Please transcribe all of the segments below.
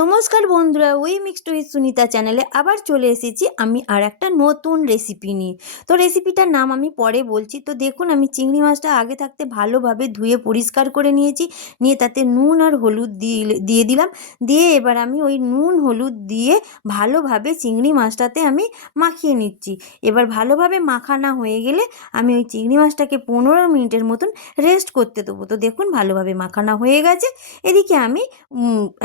নমস্কার বন্ধুরা ওই মিক্সড উইথ সুনিতা চ্যানেলে আবার চলে এসেছি আমি আর একটা নতুন রেসিপি নিয়ে। তো রেসিপিটার নাম আমি পরে বলছি। তো দেখুন, আমি চিংড়ি মাছটা আগে থাকতে ভালোভাবে ধুয়ে পরিষ্কার করে নিয়েছি। নিয়ে তাতে নুন আর হলুদ দিয়ে দিয়ে দিলাম। দিয়ে এবার আমি ওই নুন, হলুদ দিয়ে ভালোভাবে চিংড়ি মাছটাতে আমি মাখিয়ে নিচ্ছি। এবার ভালোভাবে মাখানা হয়ে গেলে আমি ওই চিংড়ি মাছটাকে পনেরো মিনিটের মতন রেস্ট করতে দেবো। তো দেখুন, ভালোভাবে মাখানা হয়ে গেছে। এদিকে আমি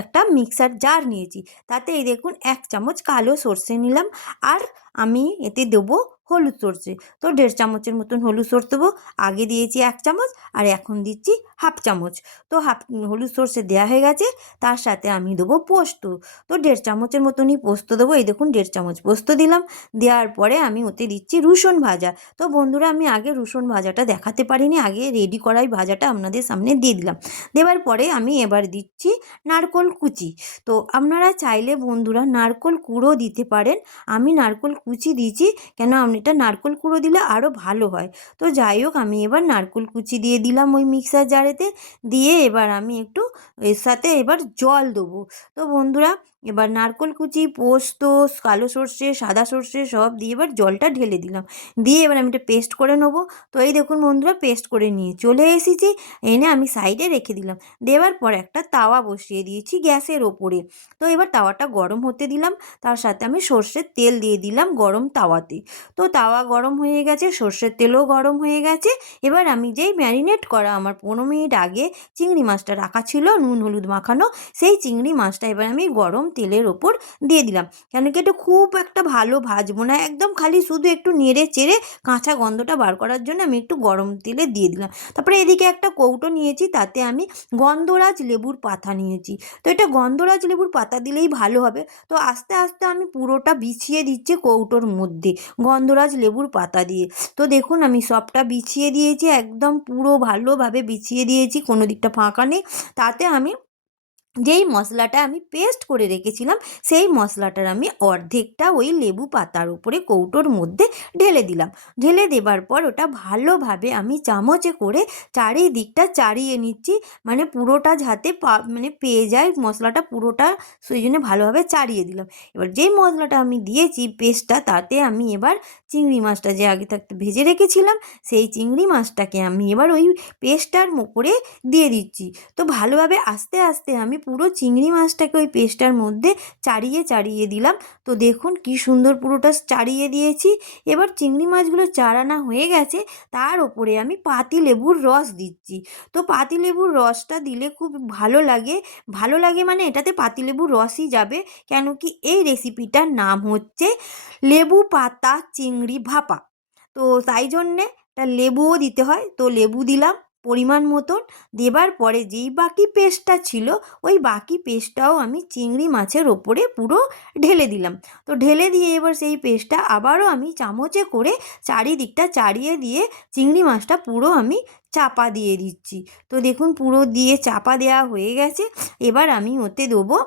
একটা মিক্সার জার নিয়েছি। তাতে এই দেখুন এক চামচ কালো সর্ষে নিলাম আর আমি এতে দেবো হলুদ সর্ষে। তো দেড় চামচের মতন হলুদ সর্ষে দেবো, আগে দিয়েছি এক চামচ আর এখন দিচ্ছি হাফ চামচ। তো হাফ হলুদ সর্ষে দেওয়া হয়ে গেছে, তার সাথে আমি দেবো পোস্ত। তো দেড় চামচের মতনই পোস্ত দেবো, এই দেখুন দেড় চামচ পোস্ত দিলাম। দেওয়ার পরে আমি ওতে দিচ্ছি রসুন ভাজা। তো বন্ধুরা, আমি আগে রসুন ভাজাটা দেখাতে পারিনি, আগে রেডি করাই ভাজাটা আপনাদের সামনে দিয়ে দিলাম। দেওয়ার পরে আমি এবার দিচ্ছি নারকল কুচি। তো আপনারা চাইলে বন্ধুরা নারকোল কুড়ো দিতে পারেন। আমি নারকোল কুচি দিয়েছি। কেন? আপনি এটা নারকোল কুড়ো দিলে আরও ভালো হয়। তো যাই হোক, আমি এবার নারকোল কুচি দিয়ে দিলাম ওই মিক্সার জারেতে। দিয়ে এবার আমি একটু এর সাথে এবার জল দেবো। তো বন্ধুরা এবার নারকোল কুচি, পোস্ত, কালো সর্ষে, সাদা সর্ষে সব দিয়ে এবার জলটা ঢেলে দিলাম। দিয়ে এবার আমি এটা পেস্ট করে নেব। তো এই দেখুন বন্ধুরা পেস্ট করে নিয়ে চলে এসেছি। এনে আমি সাইডে রেখে দিলাম। দেওয়ার পর একটা তাওয়া বসিয়ে দিয়েছি গ্যাসের ওপরে। তো এবার তাওয়াটা গরম হতে দিলাম। তার সাথে আমি সর্ষের তেল দিয়ে দিলাম গরম তাওয়াতে। তো তাওয়া গরম হয়ে গেছে, সর্ষের তেলও গরম হয়ে গেছে। এবার আমি যেই ম্যারিনেট করা আমার পনেরো মিনিট আগে চিংড়ি মাছটা রাখা ছিল, নুন, হলুদ মাখানো, সেই চিংড়ি মাছটা এবার আমি গরম তেলের ওপর দিয়ে দিলাম। কেন কি এটা খুব একটা ভালো ভাজবো না, একদম খালি শুধু একটু নেড়ে চেড়ে কাঁচা গন্ধটা বার করার জন্য আমি একটু গরম তেলে দিয়ে দিলাম। তারপরে এদিকে একটা কৌটো নিয়েছি, তাতে আমি গন্ধরাজ লেবুর পাতা নিয়েছি। তো এটা গন্ধরাজ লেবুর পাতা দিলেই ভালো হবে। তো আস্তে আস্তে আমি পুরোটা বিছিয়ে দিচ্ছি কৌটোর মধ্যে গন্ধরাজ লেবুর পাতা দিয়ে। তো দেখুন আমি সবটা বিছিয়ে দিয়েছি, একদম পুরো ভালোভাবে বিছিয়ে দিয়েছি, কোনো দিকটা ফাঁকা নেই। তাতে আমি যেই মশলাটা আমি পেস্ট করে রেখেছিলাম, সেই মশলাটার আমি অর্ধেকটা ওই লেবু পাতার উপরে কৌটোর মধ্যে ঢেলে দিলাম। ঢেলে দেবার পর ওটা ভালোভাবে আমি চামচে করে চারিদিকটা চারিয়ে নিচ্ছি মানে পুরোটা যাতে মানে পেয়ে যায় মশলাটা পুরোটা, সেই জন্য ভালোভাবে চারিয়ে দিলাম। এবার যেই মশলাটা আমি দিয়েছি পেস্টটা তাতে আমি এবার চিংড়ি মাছটা যে আগে থাকতে ভেজে রেখেছিলাম, সেই চিংড়ি মাছটাকে আমি এবার ওই পেস্টটার উপরে দিয়ে দিচ্ছি। তো ভালোভাবে আস্তে আস্তে আমি পুরো চিংড়ি মাছটাকে ওই পেস্টটার মধ্যে চাড়িয়ে চাড়িয়ে দিলাম। তো দেখুন কি সুন্দর পুরোটা চাড়িয়ে দিয়েছি। এবার চিংড়ি মাছগুলো চারানা হয়ে গেছে, তার ওপরে আমি পাতি লেবুর রস দিচ্ছি। তো পাতি লেবুর রসটা দিলে খুব ভালো লাগে। ভালো লাগে মানে এটাতে পাতি লেবুর রসই যাবে, কেন কি এই রেসিপিটার নাম হচ্ছে লেবু পাতা চিংড়ি ভাপা। তো তাই জন্যে তা লেবুও দিতে হয়। তো লেবু দিলাম পরিমাণ মতন। দেবার পরে যেই বাকি পেস্টটা ছিল, ওই বাকি পেস্টটাও আমি চিংড়ি মাছের ওপরে পুরো ঢেলে দিলাম। তো ঢেলে দিয়ে এবার সেই পেস্টটা আবারও আমি চামচে করে চারিদিকটা চাড়িয়ে দিয়ে চিংড়ি মাছটা পুরো আমি চাপা দিয়ে দিচ্ছি। তো দেখুন পুরো দিয়ে চাপা দেওয়া হয়ে গেছে। এবার আমি ওতে দেবো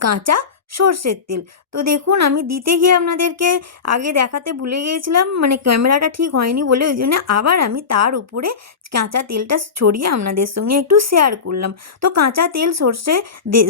কাঁচা সর্ষের তেল। তো দেখুন, আমি দিতে গিয়ে আপনাদেরকে আগে দেখাতে ভুলে গিয়েছিলাম মানে ক্যামেরাটা ঠিক হয়নি বলে, ওই জন্য আবার আমি তার উপরে কাঁচা তেলটা ছড়িয়ে আপনাদের সঙ্গে একটু শেয়ার করলাম। তো কাঁচা তেল সর্ষে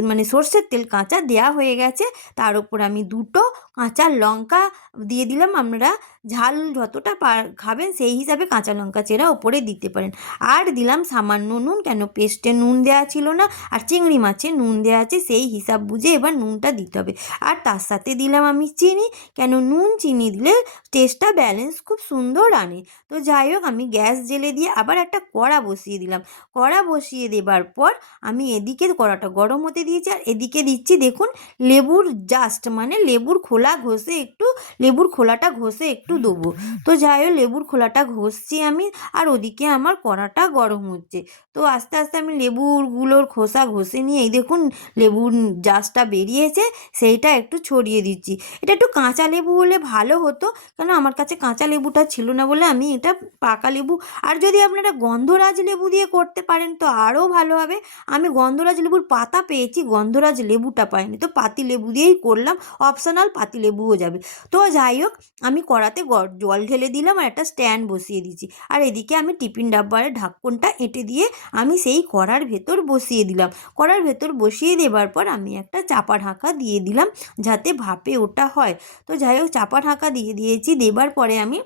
মানে সর্ষের তেল কাঁচা দেয়া হয়ে গেছে। তার উপর আমি দুটো কাঁচা লঙ্কা দিয়ে দিলাম। আপনারা ঝাল যতটা পা- খাবেন সেই হিসাবে কাঁচা লঙ্কা চেরা ওপরে দিতে পারেন। আর দিলাম সামান্য নুন, কেন পেস্টে নুন দেওয়া ছিল না, আর চিংড়ি মাছে নুন দেওয়া আছে সেই হিসাব বুঝে এবার নুনটা দিতে হবে। আর তার সাথে দিলাম আমি চিনি, কেন নুন চিনি দিলে টেস্টটা ব্যালেন্স খুব সুন্দর আনে। তো যাই হোক, আমি গ্যাস জেলে দিয়ে আবার একটা কড়া বসিয়ে দিলাম। কড়া বসিয়ে দেবার পর আমি এদিকে কড়াটা গরম হতে দিয়েছি আর এদিকে দিচ্ছি দেখুন লেবুর জাস্ট মানে লেবুর খোলা ঘষে একটু লেবুর খোলাটা ঘষে একটু দেবো। তো যাই হোক লেবুর খোলাটা ঘষছি আমি আর ওদিকে আমার কড়াটা গরম হচ্ছে। তো আস্তে আস্তে আমি লেবুরগুলোর খোসা ঘষে নিয়ে এই দেখুন লেবুর জাসটা বেরিয়েছে সেইটা একটু ছড়িয়ে দিচ্ছি। এটা একটু কাঁচা লেবু হলে ভালো হতো কেন আমার কাছে কাঁচা লেবুটা ছিল না বলে আমি এটা পাকা লেবু। আর যদি আপনারা গন্ধরাজ লেবু দিয়ে করতে পারেন তো আরও ভালো হবে। আমি গন্ধরাজ লেবুর পাতা পেয়েছি, গন্ধরাজ লেবুটা পাইনি। তো পাতি লেবু দিয়েই করলাম অপশনাল পাতি লেবুও যাবে। তো যাই হোক, আমি কড়াতে জল ঢেলে দিলাম আর একটা স্ট্যান্ড বসিয়ে দিয়েছি। আর এদিকে আমি টিফিন ডাব্বার ঢাকনটা এঁটে দিয়ে আমি সেই কড়ার ভেতর বসিয়ে দিলাম। কড়ার ভেতর বসিয়ে দেবার পর আমি একটা চাপা ঢাকা দিয়ে দিলাম যাতে ভাপে ওটা হয়। তো যাই হোক, চাপা ঢাকা দিয়ে দিয়েছি। দেবার পরে আমি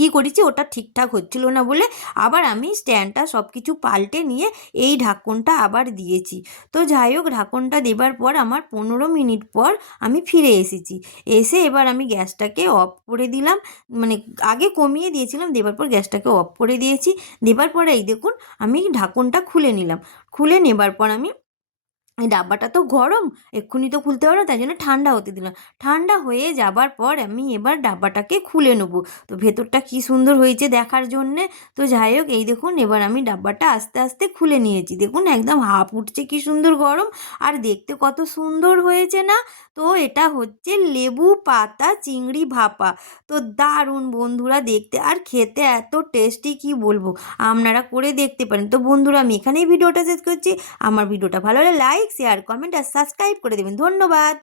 কী করেছি, ওটা ঠিকঠাক হচ্ছিল না বলে আবার আমি স্ট্যান্ডটা সব কিছু পাল্টে নিয়ে এই ঢাকনটা আবার দিয়েছি। তো যাই হোক, ঢাকনটা দেবার পর আমার পনেরো মিনিট পর আমি ফিরে এসেছি। এসে এবার আমি গ্যাসটাকে অফ করে দিলাম মানে আগে কমিয়ে দিয়েছিলাম, দেবার পর গ্যাসটাকে অফ করে দিয়েছি। দেবার পরে এই দেখুন, আমি ঢাকনটা খুলে নিলাম। খুলে নেবার পর আমি এই ডাব্বাটা তো গরম, এক্ষুনি তো খুলতে পারো তাই জন্য ঠান্ডা হতে দিলাম ঠান্ডা হয়ে যাবার পর আমি এবার ডাব্বাটাকে খুলে নেব। তো ভেতরটা কি সুন্দর হয়েছে দেখার জন্যে। তো যাই হোক, এই দেখুন, এবার আমি ডাব্বাটা আস্তে আস্তে খুলে নিয়েছি। দেখুন, একদম হাফ উঠছে কি সুন্দর গরম, আর দেখতে কত সুন্দর হয়েছে না? তো এটা হচ্ছে লেবু পাতা চিংড়ি ভাপা। তো দারুণ বন্ধুরা, দেখতে আর খেতে এত টেস্টি কি বলব? আপনারা করে দেখতে পারেন। তো বন্ধুরা, আমি এখানেই ভিডিওটা শেষ করছি। আমার ভিডিওটা ভালো হলে লাইক শেয়ার কমেন্ট আর সাবস্ক্রাইব করে দেবেন। ধন্যবাদ।